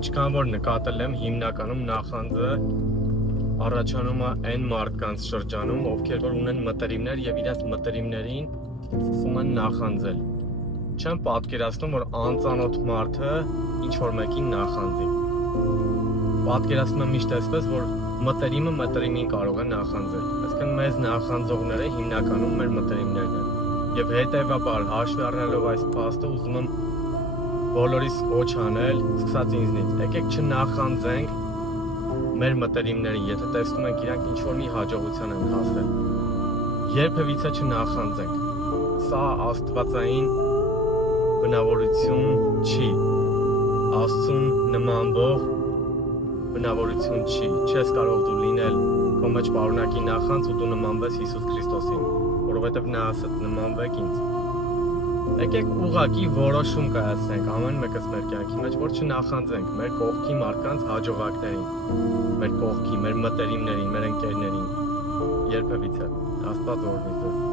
Ինչքան որ նկատել եմ, հիմնականում նախանձը առաջանում է այն մարդկանց շրջանում, ովքեր որ ունեն մտերիմներ եւ իրենց մտերիմներին ուզում են նախանձել։ Չեմ պատկերացնում, որ անծանոթ մարդը ինչ որ մեկին նախանձի։ Պատկերացնում եմ միշտ այսպես, որ մտերիմը մտերիմին կարող է նախանձել։ Այսինքն մեզ նախանձողները հիմնականում մեր մտերիմներն են։ Եվ հետևաբար հաշվի առնելով այս փաստը ուզում եմ բոլորիս կոչ անել, սկսած ինձնից։ Եկեք չնախանձենք մեր մտերիմներին, եթե տեսնում ենք իրանք ինչ-որ մի հաջողության են հասել։ Երբևիցե չնախանձենք։ Սա աստվածային բնավորություն չի։ Աստծուն նմանվող բնավորություն չի։ Չես կարող դու լինել քո մեջ պարունակի նախանձ ու դու նմանվես Հիսուս Քրիստոսին, որովհետև նա ասաց նմանվեք ինձ։ Եկեք ուղղակի որոշում կայացնենք ամեն մեկս մեր կյանքի մեջ, որ չնախանձենք մեր կողքի մարդկանց հաջողակներին, մեր կողքի, մեր մտերիմներին, մեր ընկերներին։ Երբևիցե Աստված օրհնի ձեզ։